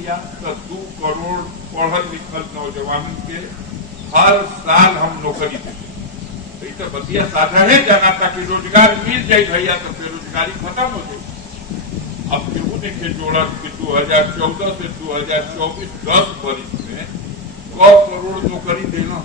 भैया तो 2 करोड़ पढ़ल लिखल नौजवान के हर साल हम नौकरी देते, तो बतिया साधा है जाना ताकि रोजगार मिल जाए भैया, तो बेरोजगारी खत्म हो जाए। अब केहू ने जोड़ा कि 2014 से 2024 10 वर्ष में 100 करोड़ नौकरी देना,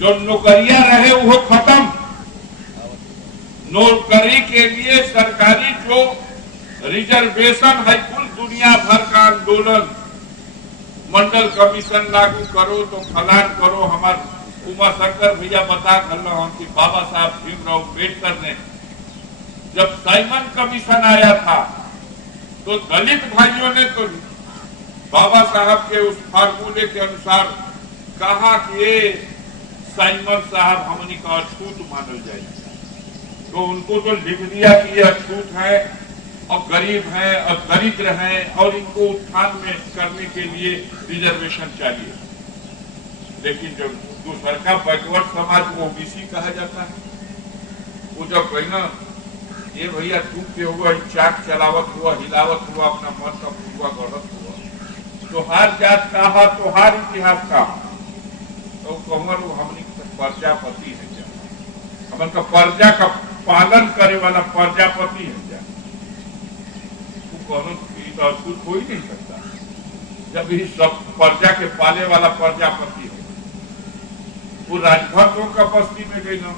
जो नौकरियां रहे वो खत्म। नौकरी के लिए सरकारी जो रिजर्वेशन है, कुल दुनिया भर का आंदोलन, मंडल कमीशन लागू करो तो फलान करो। हमारे उमा शंकर भैया बता कर कि बाबा साहब भीमराव अम्बेडकर ने जब साइमन कमीशन आया था तो दलित भाइयों ने तो बाबा साहब के उस फार्मूले के अनुसार कहा कि ये साइमन साहब हमनी का अछूत मानल जाएगा, तो उनको तो लिख दिया कि ये अछूत है और गरीब हैं और दरिद्र हैं और इनको उत्थान में करने के लिए रिजर्वेशन चाहिए। लेकिन जब दूसरा का बैकवर्ड समाज को ओबीसी कहा जाता है, वो जब कहना ये भैया तू के हुआ चाक चलावत हुआ, हिलावत हुआ, अपना मन का हुआ गढ़त हुआ, तोहार जात कहा, तोहार इतिहास कहा, तो कमर हमनी प्रजापति है, हमन का प्रजा का पालन करे वाला प्रजापति है। तो अद्भुत हो ही नहीं सकता जब ही सब प्रजा के पाले वाला प्रजापति है। वो राजभक्तों का बस्ती में गई ना,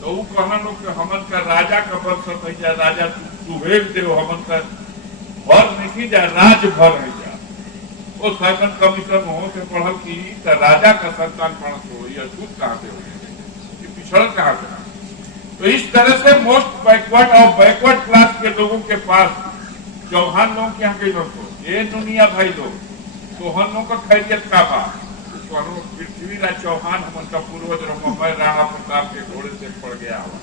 तो वो कहना लोग हमन का राजा का बंश है, राजा सुहेल देव हमन का भर नहीं जा, राज भर है जा। वो साइमन कमीशन हो से पढ़ल की तो राजा का संतान पढ़त हो, यह अद्भुत कहाँ से हो, पिछड़ कहाँ से। तो इस तरह से मोस्ट बैकवर्ड और बैकवर्ड क्लास के लोगों के पास चौहान लोगों के यहाँ के लोग को ये दुनिया भाई लोग चौहान लोगों का खैरियत का बात, पृथ्वीराज चौहान उनका पूर्वज मैं राणा प्रताप के घोड़े से पड़ गया हुआ।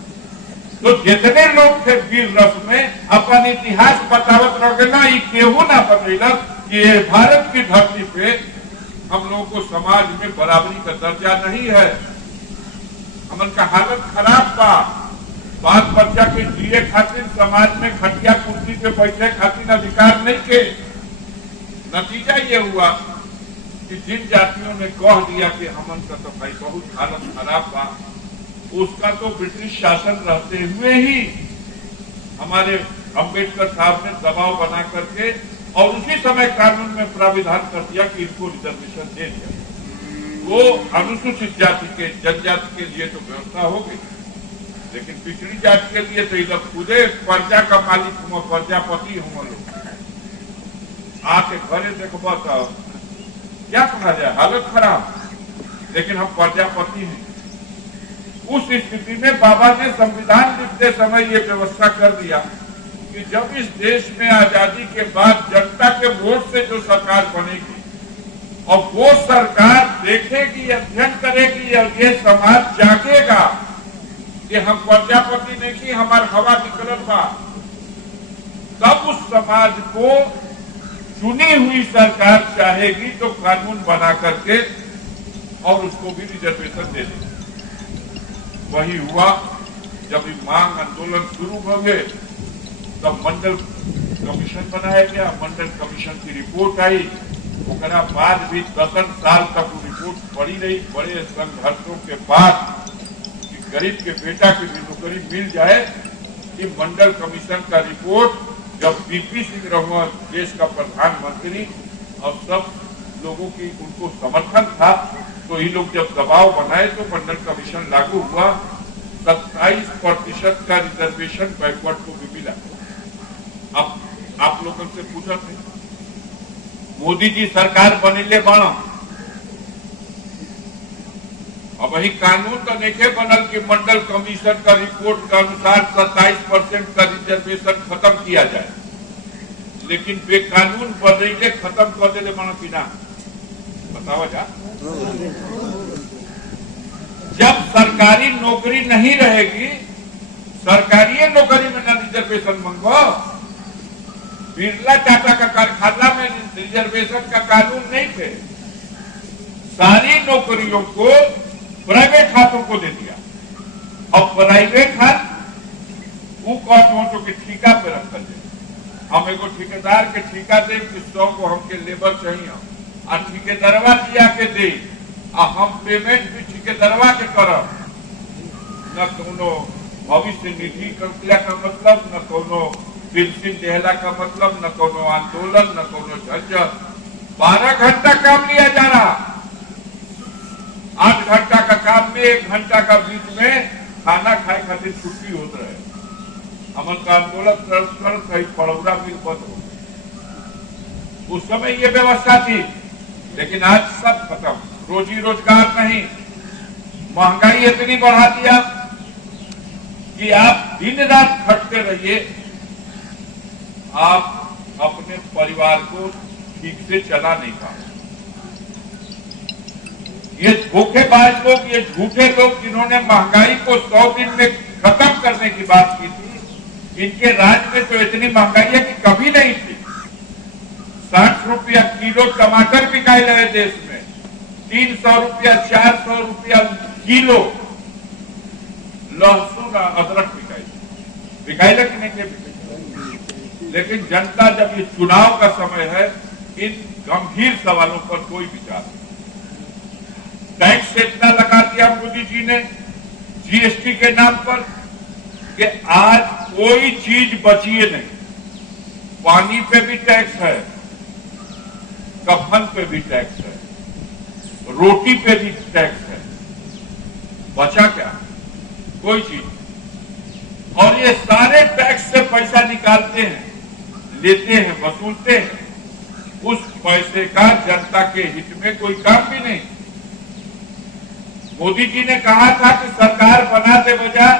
तो जितने लोग थे वीर रस में अपन इतिहास बतावत रह ना, ये केहू ना बतैलक कि ये भारत की धरती पे हम लोगों को समाज में बराबरी का दर्जा नहीं है। हमन का हालत खराब बा, बाल बच्चा के जिए खातिर समाज में खटिया कुर्सी पे बैठे खातिर अधिकार नहीं के। नतीजा ये हुआ कि जिन जातियों ने कह दिया कि हमन का तो भाई बहुत हालत खराब बा, उसका तो ब्रिटिश शासन रहते हुए ही हमारे अम्बेडकर साहब ने दबाव बना करके और उसी समय कानून में प्राविधान कर दिया कि इनको रिजर्वेशन दे दिया। वो अनुसूचित जाति के जनजाति के लिए तो व्यवस्था हो गई, लेकिन पिछड़ी जाति के लिए तो इधर खुदे प्रजा का मालिक हुआ, प्रजापति हुआ। लोग आके घरे देखबा तो क्या कहा जाए, हालत खराब, लेकिन हम प्रजापति हैं। उस स्थिति में बाबा ने संविधान लिखते समय ये व्यवस्था कर दिया कि जब इस देश में आजादी के बाद जनता के वोट से जो सरकार बनेगी और वो सरकार देखेगी, अध्ययन करेगी और ये समाज जागेगा कि हम प्रजापति नहीं की हमार हवा निकलत बा, तब उस समाज को चुनी हुई सरकार चाहेगी तो कानून बना करके और उसको भी रिजर्वेशन दे देगी। वही हुआ जब मांग आंदोलन शुरू हो गए तब मंडल कमीशन बनाया गया। मंडल कमीशन की रिपोर्ट आई, उसके बाद भी 10 साल तक वो रिपोर्ट पड़ी रही। बड़े संघर्षों के बाद कि गरीब के बेटा की भी नौकरी मिल जाए, कि मंडल कमीशन का रिपोर्ट जब पीपी सिंह रहुआ देश का प्रधानमंत्री और सब लोगों की उनको समर्थन था, तो ये लोग जब दबाव बनाए तो मंडल कमीशन लागू हुआ। 27% का रिजर्वेशन बैकवर्ड को भी मिला। अब आप लोगों से पूछा थे, मोदी जी सरकार बनेले बाणा, अब वही कानून तो नहीं बनल कि मंडल कमीशन का रिपोर्ट के अनुसार 27% का रिजर्वेशन खत्म किया जाए, लेकिन बेकानून बदले खत्म कर दे बाणा कि ना, बतावा जा। जब सरकारी नौकरी नहीं रहेगी, सरकारी नौकरी में ना रिजर्वेशन मांगो। बिरला टाटा का कारखाना में रिजर्वेशन का कानून नहीं थे, सारी नौकरियों को प्राइवेट हाथों को दे दिया और प्राइवेट हाथ वो कॉन्ट्रोटों के ठिका पे रख कर दे। हम एगो ठेकेदार के ठेका दे कि 100 को हमके लेबर चाहिए और ठेकेदारवा दिया के दे आ हम पेमेंट भी ठेकेदारवा के करब, न कोनो भविष्य निधि करला का मतलब, न कोनो पेंशन देहला का मतलब, न कोनो आंदोलन, न कोनो झंझट। 12 घंटा काम लिया जा रहा, 8 घंटा का काम में 1 घंटा का बीच में खाना खाए खातिर छुट्टी होता है। हमन का आंदोलन कर कहीं पड़ौरा मिल बंद हो गए। उस समय ये व्यवस्था थी, लेकिन आज सब खत्म। रोजी रोजगार नहीं, महंगाई इतनी बढ़ा दिया कि आप दिन रात खटते रहिए, आप अपने परिवार को ठीक से चला नहीं पाए। ये धोखेबाज लोग, ये झूठे लोग जिन्होंने महंगाई को 100 दिन में खत्म करने की बात की थी, इनके राज में तो इतनी महंगाई है कि कभी नहीं थी। 60 रुपया किलो टमाटर बिकाई रहे देश में, 300 रुपया 400 रुपया किलो लहसुन अदरक बिकाई कि नहीं बिकाई। लेकिन जनता जब ये चुनाव का समय है, इन गंभीर सवालों पर कोई विचार नहीं। टैक्स इतना लगा दिया मोदी जी ने जीएसटी के नाम पर कि आज कोई चीज बचिए नहीं। पानी पे भी टैक्स है, कफन पे भी टैक्स है, रोटी पे भी टैक्स है, बचा क्या? कोई चीज। और ये सारे टैक्स से पैसा निकालते हैं, लेते हैं, वसूलते हैं। उस पैसे का जनता के हित में कोई काम भी नहीं। मोदी जी ने कहा था कि सरकार बनाते बजाय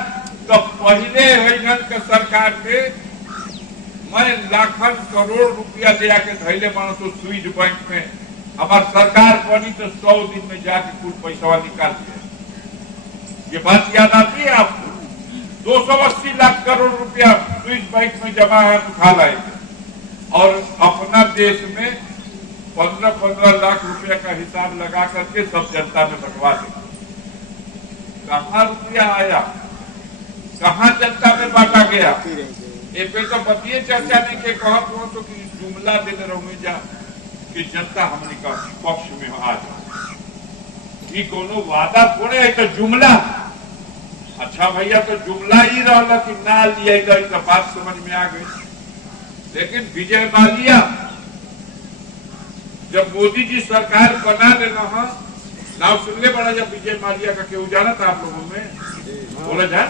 तो पहले हरिजन के सरकार थे, मैं लाखन करोड़ रुपया ले आके धैले मानो तो स्विस बैंक में, हमारी सरकार बनी तो 100 दिन में जाके कुल पैसा निकाल दिया। ये बात याद आती है आपको? 280 लाख करोड़ रुपया स्विस बैंक में जमा है, उठा लाए और अपना देश में 15-15 लाख रुपया का हिसाब लगा करके सब जनता में बंटवा दिया। कहाँ रुपया आया, कहाँ जनता में बांटा गया? ये पे तो बतिये चर्चा नहीं के कहत हो तो कि जुमला देने रहूंगे जा कि जनता हमने का पक्ष में आ जाए। कोनो वादा थोड़े है तो जुमला। अच्छा भैया, तो जुमला ही रहा कि ना लिया गई तो बात समझ में आ गई। लेकिन विजय माल्या जब मोदी जी सरकार बना लेना है, नाम सुनले बड़ा जब विजय माल्या का क्यों जाना था आप लोगों में? बोला जा,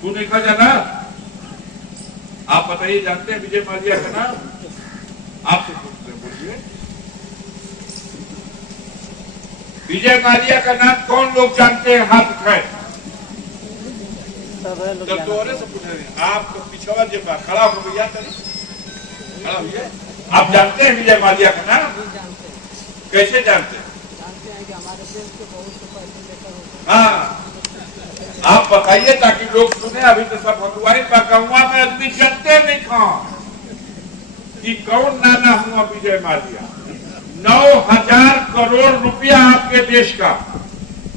तू नहीं खा जाना? आप बताइए, जानते हैं विजय माल्या का नाम? आपसे पूछते हैं, बोलिए। विजय माल्या का नाम कौन लोग जानते हैं? हाथ उठाए। जब दोहरे से पूछ रहे हैं, आप तो पिछवा जब खड़ा हो गया, खड़ा हुई, आप जानते हैं विजय माल्या का नाम? कैसे जानते हैं? हाँ, आप बताइए ताकि लोग सुने। अभी तो सब हलवाई पकौआ में आदमी जानते नहीं खा कि कौन नाना हुआ विजय माल्या। 9,000 करोड़ रुपया आपके देश का,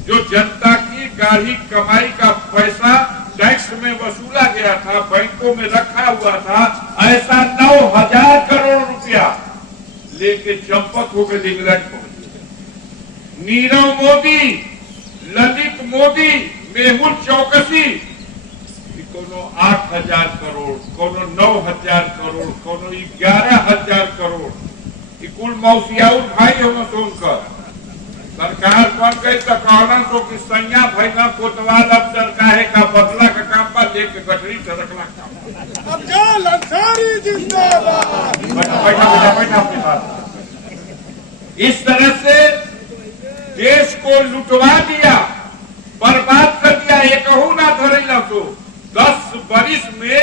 जो जनता की गाढ़ी कमाई का पैसा टैक्स में वसूला गया था, बैंकों में रखा हुआ था, ऐसा 9,000 करोड़ रुपया लेके चंपत होकर इंग्लैंड पहुंच गए। नीरव मोदी, ललित मोदी, मेहुल चौकसी, कोनो 8,000 करोड़, कोनो 9,000 करोड़, कोनो 11,000 करोड़, कुल मौसियाउल भाई हम सुनकर सरकार बन गई तो कहना सो कि सैया भैया कोतवाल अब सरकार का बदला का काम पर लेके गठरी सरकला काम। अफजल अंसारी जिंदाबाद। बैठा अपनी बात। इस तरह से देश को लुटवा दिया, बर्बाद कर दिया। एकहू ना धरेला तो 10 बरिस में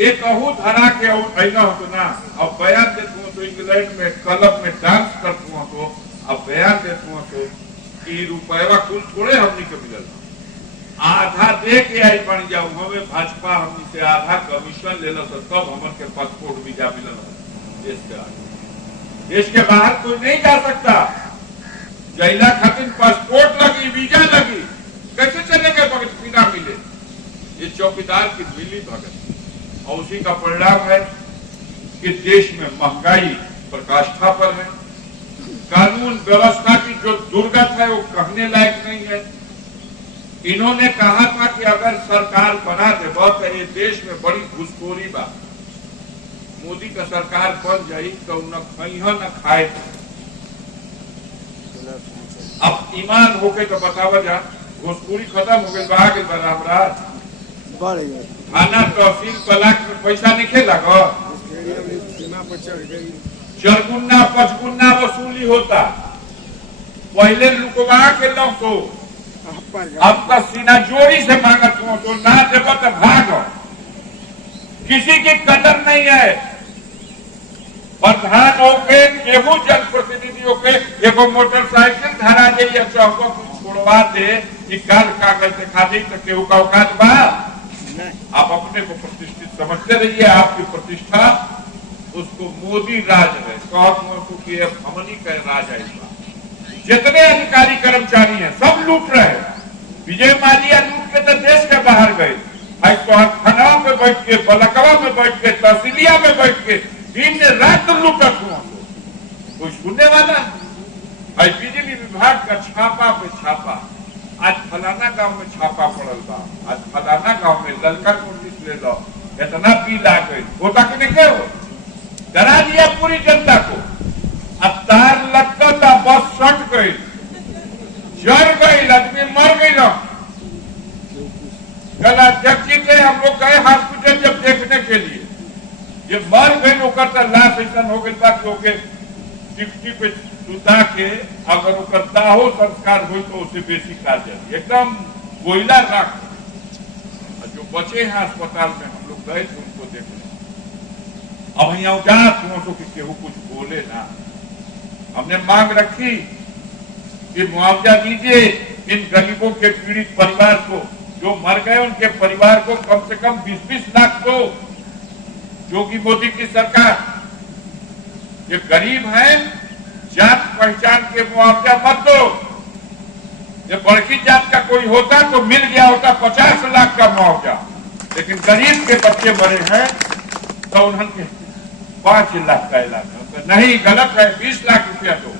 एकहू धरा के ऐना हो ना। अब बयान देते तो इंग्लैंड में क्लब में डांस करते हो तो अब बयान देते हो तो कि रुपया कुल थोड़े हमनी के मिलल, आधा दे के आई बन जाऊ। हमें भाजपा हमनी से आधा कमीशन ले लो तो तब हमन के पासपोर्ट वीजा मिलल। देश के बाहर कोई नहीं जा सकता। जैला खातिर पासपोर्ट लगी, वीजा लगी, कैसे चलेगा भगत बिना मिले? ये चौकीदार की मिली भगत। और उसी का परिणाम है कि देश में महंगाई प्रकाष्ठा पर है, कानून व्यवस्था की जो दुर्गत है वो कहने लायक नहीं है। इन्होंने कहा था कि अगर सरकार बना दे बहुत ये देश में बड़ी घुसखोरी बा, मोदी का सरकार बन जाई तो न खइह न खाए। अब ईमान होके तो बतावा जा, घुसखोरी खत्म हो गई, बहा गई बराबर थाना तहसील ब्लॉक में पैसा नहीं खेला चरगुना पचगुना वसूली होता। पहले लुकवा के लो तो अब तो सीना जोड़ी से मांगत हो तो ना देव तो भागो, किसी की कदर नहीं है। प्रधान होके केहू जनप्रतिनिधि होके एगो मोटरसाइकिल धरा दे या चौको छोड़वा दे कि काल कागज दिखा दे तो केहू का औकात बा। आप अपने को प्रतिष्ठित समझते रहिए, आपकी प्रतिष्ठा उसको मोदी राज है, हमनी का राज है। जितने अधिकारी कर्मचारी हैं सब लूट रहे हैं। विजय माल्या लूट के तो देश के बाहर गए, तो थाना में बैठ के, बलकवा में बैठ के, तहसीलिया में बैठ के दिन रात लूटत हुआ, कोई सुनने वाला। बिजली विभाग का छापा पे छापा, आज फलाना गांव में छापा पड़ल बा, आज फलाना गांव में ललका नोटिस ले लो, इतना बिल आ गई, होता कि नहीं क्या हो, डरा दिया पूरी जनता को। अब तार लटका बस सट गई, जड़ गई, आदमी मर गई ना। कल अध्यक्ष जी थे, हम लोग गए हॉस्पिटल जब देखने के लिए, ये मर गई ओकर तो लाश ऐसा हो गई बा कि चिट्ठी पे सुता के अगर ओकर दाहो संस्कार हो तो उसे बेसी कार्य एकदम कोयला राख। जो बचे हैं अस्पताल में हम लोग गए थे उनको देखने। अब यहाँ जांच हो कि केहू कुछ बोले ना। हमने मांग रखी कि मुआवजा दीजिए इन गरीबों के पीड़ित परिवार को, जो मर गए उनके परिवार को कम से कम 20-20 लाख दो। योगी मोदी की सरकार, ये गरीब है, जात पहचान के मुआवजा मत दो। ये बड़की जात का कोई होता तो मिल गया होता 50 लाख का मुआवजा, लेकिन गरीब के बच्चे मरे हैं तो उन्होंने 5 लाख का ऐलान है। नहीं, गलत है, 20 लाख रुपया दो।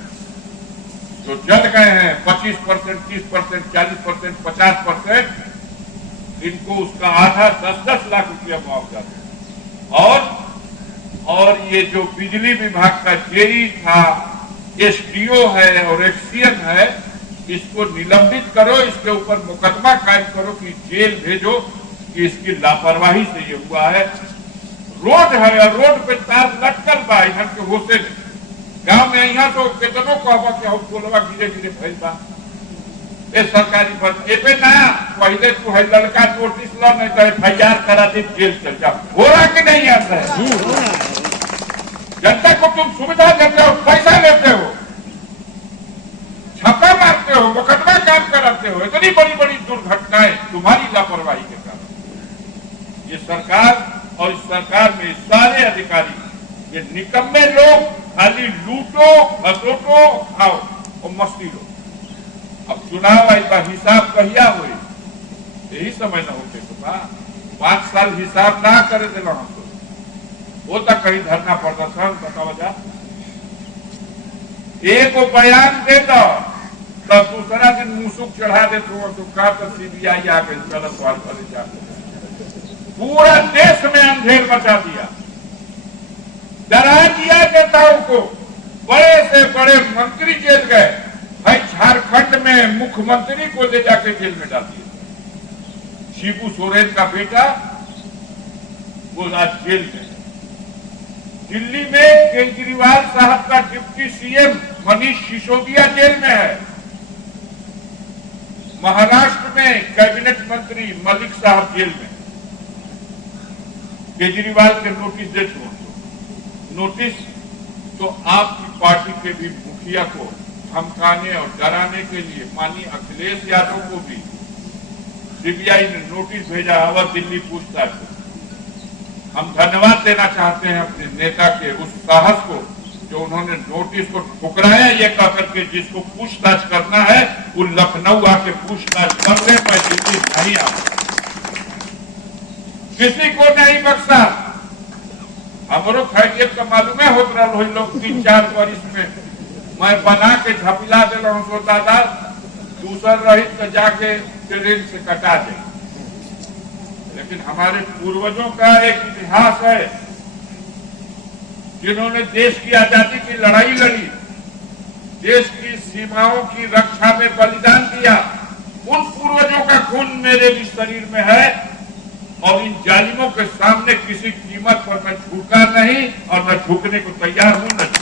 जो जल गए हैं 25%, 30%, 40%, 50%, इनको उसका आधा 10-10 लाख रुपया मुआवजा दो। और ये जो बिजली विभाग का जेई था, एसडीओ है और एक्सीएन है, इसको निलंबित करो, इसके ऊपर मुकदमा कायम करो कि जेल भेजो कि इसकी लापरवाही से ये हुआ है। रोड है और रोड पे तार लटकल बा, इधर के होते गांव में यहाँ तो कितनों कहबा कि हम बोलवा गिरे भइल बा। ये सरकारी बस पे ना, पहले तू है लड़का नोटिस लो, नहीं तो FIR करा दे, जेल चल जा। हो रहा कि नहीं आता है? जनता को तुम सुविधा देते हो, पैसा लेते हो, छापा मारते हो, मुकदमा काम कराते हो, इतनी बड़ी बड़ी दुर्घटनाएं तुम्हारी लापरवाही के कारण। ये सरकार और इस सरकार में सारे अधिकारी ये निकम्मे लोग खाली लूटो, घसोटो, खाओ और मस्ती लो। अब चुनाव आई का हिसाब कहिया हुई, यही समय न होते तो 5 साल हिसाब ना करे देना हम तो वो तक कहीं धरना प्रदर्शन बतावा जा। एक बयान दे दो तो दूसरा दिन मुसुक चढ़ा दे तो का तो CBI आ गई, गलत सवाल करे जा। पूरा देश में अंधेर मचा दिया, डरा दिया नेताओं को। बड़े से बड़े मंत्री जेल गए, भाई झारखंड में मुख्यमंत्री को ले जाके जेल में डाल दिया। शिबू सोरेन का बेटा वो आज जेल में। दिल्ली में केजरीवाल साहब का deputy CM Manish Sisodia jail में है। महाराष्ट्र में कैबिनेट मंत्री मलिक साहब जेल में। केजरीवाल के नोटिस दे छोड़ दो। नोटिस तो आपकी पार्टी के भी मुखिया को धमकाने और डराने के लिए माननीय अखिलेश यादव को भी CBI ने नोटिस भेजा, अब दिल्ली पूछताछ। हम धन्यवाद देना चाहते हैं अपने नेता के उस साहस को जो उन्होंने नोटिस को ठुकराया, ये कहकर के जिसको पूछताछ करना है वो लखनऊ आके पूछताछ कर ले, मैं दिल्ली नहीं आऊं। किसी को नहीं बख्शा। हमरो खैरियत का मालूम है होत रहा लोग 3-4 वर्ष में मैं बना के झपिला दे रहा हूँ सो दादा दूसर रहित तो जाके ट्रेन से कटा दे। लेकिन हमारे पूर्वजों का एक इतिहास है जिन्होंने देश की आजादी की लड़ाई लड़ी, देश की सीमाओं की रक्षा में बलिदान दिया। उन पूर्वजों का खून मेरे भी शरीर में है और इन जालिमों के सामने किसी कीमत पर मैं झुका नहीं और मैं झुकने को तैयार हूं।